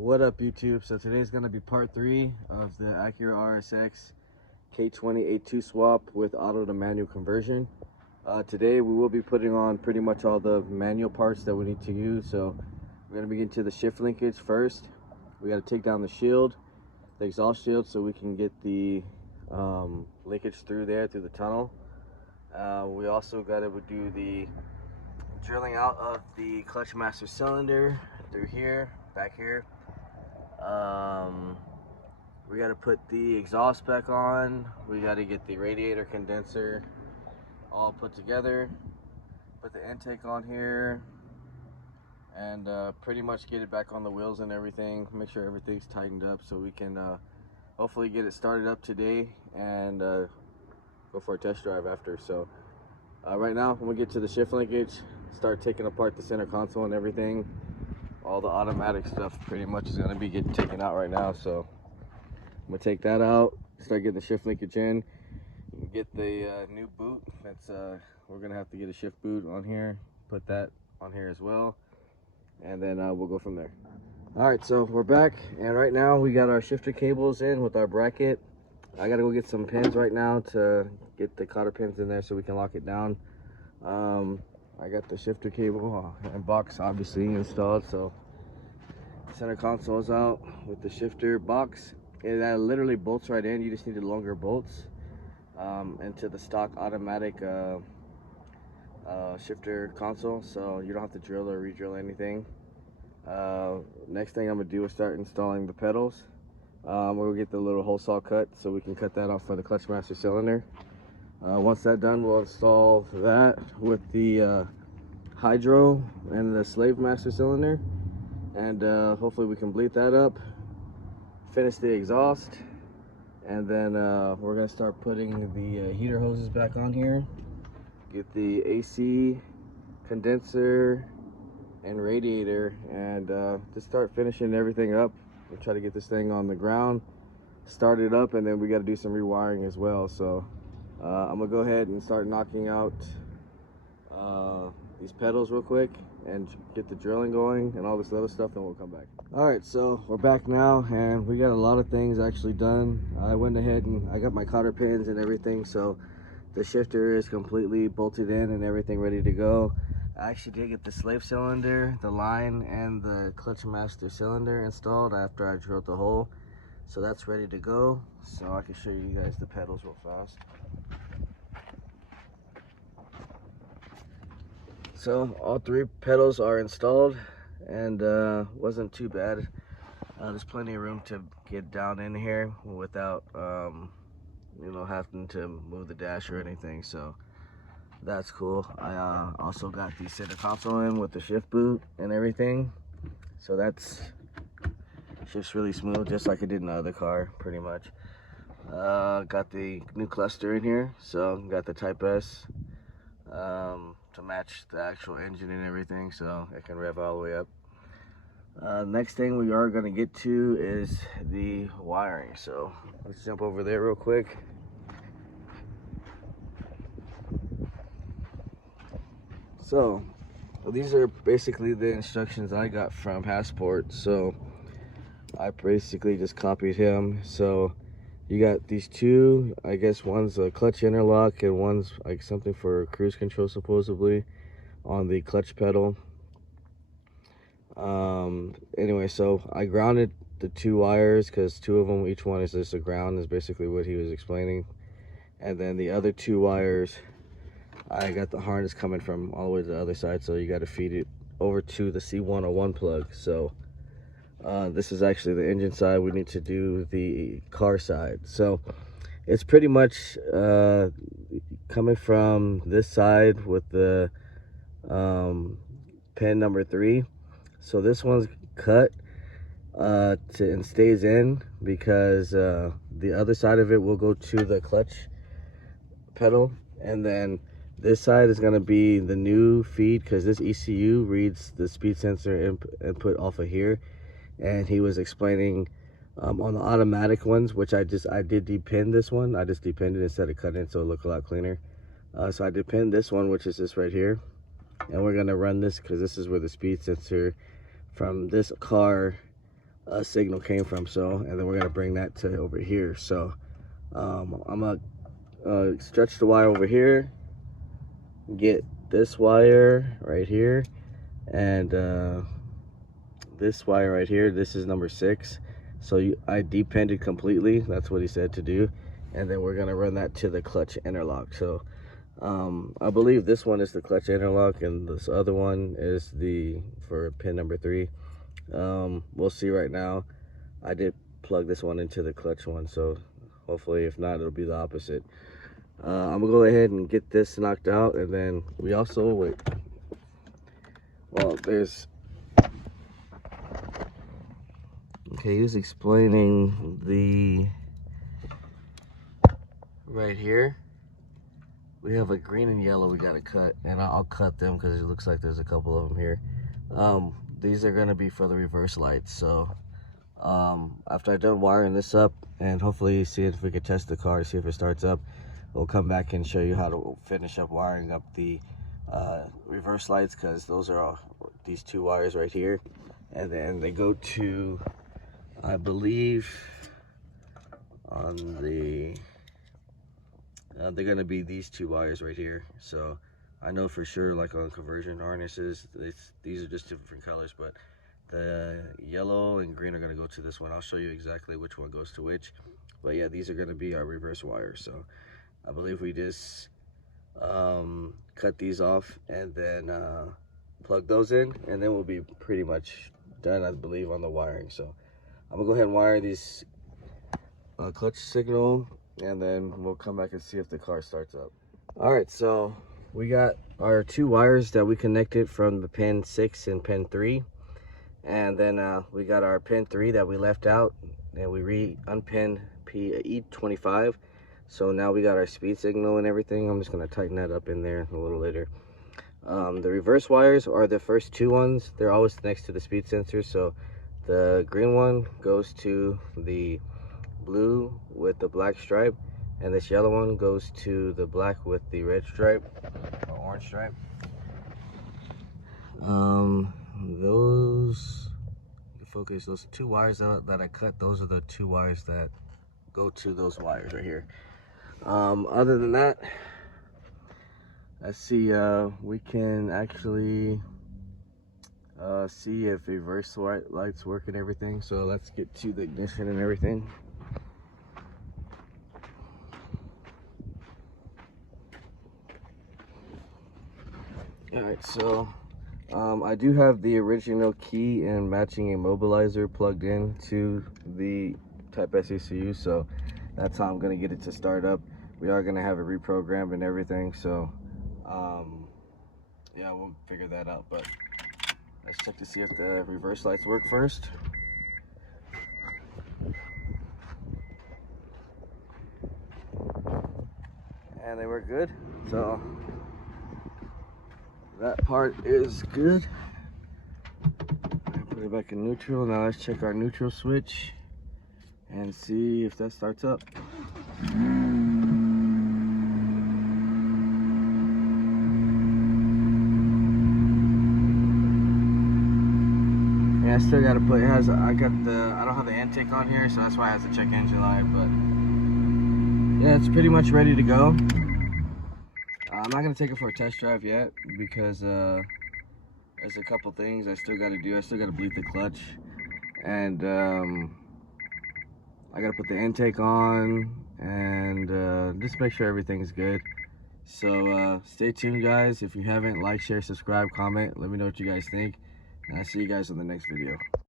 What up, YouTube? So today's going to be part 3 of the Acura Rsx k20a2 swap with auto to manual conversion. Today we will be putting on pretty much all the manual parts that we need to use. So we're going to begin to the shift linkage first. We got to take down the shield, the exhaust shield, so we can get the linkage through there, through the tunnel. We also got to do the drilling out of the clutch master cylinder through here, back here. We got to put the exhaust back on. We got to get the radiator condenser all put together, put the intake on here, and pretty much get it back on the wheels and everything. Make sure everything's tightened up so we can hopefully get it started up today and go for a test drive after. So right now, when we get to the shift linkage, start taking apart the center console and everything. All the automatic stuff pretty much is going to be getting taken out right now. So I'm going to take that out, start getting the shift linkage in, get the new boot. That's we're going to have to get a shift boot on here, put that on here as well, and then we'll go from there. Alright, so we're back, and right now we got our shifter cables in with our bracket. I got to go get some pins right now to get the cotter pins in there so we can lock it down. I got the shifter cable and box obviously installed, so center console is out with the shifter box. It literally bolts right in. You just need longer bolts into the stock automatic shifter console, so you don't have to drill or re-drill anything. Next thing I'm gonna do is start installing the pedals. We'll get the little hole saw cut so we can cut that off for the clutch master cylinder. Once that's done, we'll install that with the hydro and the slave master cylinder, and hopefully we can bleed that up, finish the exhaust, and then we're gonna start putting the heater hoses back on here, get the AC condenser and radiator, and just start finishing everything up. We'll try to get this thing on the ground, start it up, and then we got to do some rewiring as well. So I'm gonna go ahead and start knocking out these pedals real quick and get the drilling going and all this other stuff, and we'll come back. All right, so we're back now, and we got a lot of things actually done. I went ahead and I got my cotter pins and everything, so the shifter is completely bolted in and everything ready to go. I actually did get the slave cylinder, the line, and the clutch master cylinder installed after I drilled the hole, so that's ready to go. So I can show you guys the pedals real fast. So all 3 pedals are installed, and wasn't too bad. There's plenty of room to get down in here without you know, having to move the dash or anything, so that's cool. I also got the center console in with the shift boot and everything, so that's shifts really smooth, just like it did in the other car pretty much. Got the new cluster in here, so got the Type S to match the actual engine and everything, so it can rev all the way up. Next thing we are going to get to is the wiring, so let's jump over there real quick. So these are basically the instructions I got from Passport, so I basically just copied him. So you got these 2, I guess one's a clutch interlock and one's like something for cruise control supposedly on the clutch pedal. Anyway, so I grounded the 2 wires because 2 of them, each one is just a ground, is basically what he was explaining. And then the other 2 wires, I got the harness coming from all the way to the other side, so you got to feed it over to the C101 plug. So this is actually the engine side. We need to do the car side. So it's pretty much coming from this side with the pin number 3. So this one's cut and stays in because the other side of it will go to the clutch pedal, and then this side is going to be the new feed because this ECU reads the speed sensor input off of here. And he was explaining on the automatic ones, which I did depin this one. I just depinned it instead of cutting it so it looked a lot cleaner. So I depinned this one, which is this right here, and we're gonna run this because this is where the speed sensor from this car signal came from. So, and then we're gonna bring that to over here. So I'm gonna stretch the wire over here, get this wire right here, and this wire right here. This is number 6. So I depended completely. That's what he said to do. And then we're gonna run that to the clutch interlock. So I believe this one is the clutch interlock, and this other one is for pin number 3. We'll see right now. I did plug this one into the clutch one, so hopefully, if not, it'll be the opposite. I'm gonna go ahead and get this knocked out, and then we also there's okay, he was explaining right here we have a green and yellow we gotta cut, and I'll cut them because it looks like there's a couple of them here. These are gonna be for the reverse lights. So after I'm done wiring this up, and hopefully see if we can test the car, see if it starts up, we'll come back and show you how to finish up wiring up the reverse lights, because those are these 2 wires right here, and then they go to, I believe, on the they're gonna be these 2 wires right here. So I know for sure, like on conversion harnesses, these are just different colors, but the yellow and green are gonna go to this one. I'll show you exactly which one goes to which, but yeah, these are gonna be our reverse wires. So I believe we just cut these off and then plug those in, and then we'll be pretty much done, I believe, on the wiring. So I'm gonna go ahead and wire these clutch signal, and then we'll come back and see if the car starts up. All right, so we got our 2 wires that we connected from the pin 6 and pin 3, and then we got our pin 3 that we left out, and we unpinned E25. So now we got our speed signal and everything. I'm just gonna tighten that up in there a little later. The reverse wires are the first 2 ones. They're always next to the speed sensor. So the green one goes to the blue with the black stripe, and this yellow one goes to the black with the red stripe or orange stripe. Those 2 wires that I cut, those are the 2 wires that go to those wires right here. Other than that, let's see, we can actually see if reverse lights work and everything. So let's get to the ignition and everything. All right, so I do have the original key and matching immobilizer plugged in to the Type S ECU, so that's how I'm gonna get it to start up. We are gonna have it reprogrammed and everything, so yeah, we'll figure that out. But let's check to see if the reverse lights work first. And they work good, so that part is good. Put it back in neutral. Now let's check our neutral switch and see if that starts up. Yeah, I still gotta put, I don't have the intake on here, so that's why I have to check engine light, but yeah, it's pretty much ready to go. I'm not gonna take it for a test drive yet, because there's a couple things I still gotta do. I still gotta bleed the clutch, and I gotta put the intake on, and just make sure everything's good. So stay tuned, guys. If you haven't, like, share, subscribe, comment, let me know what you guys think, and I'll see you guys in the next video.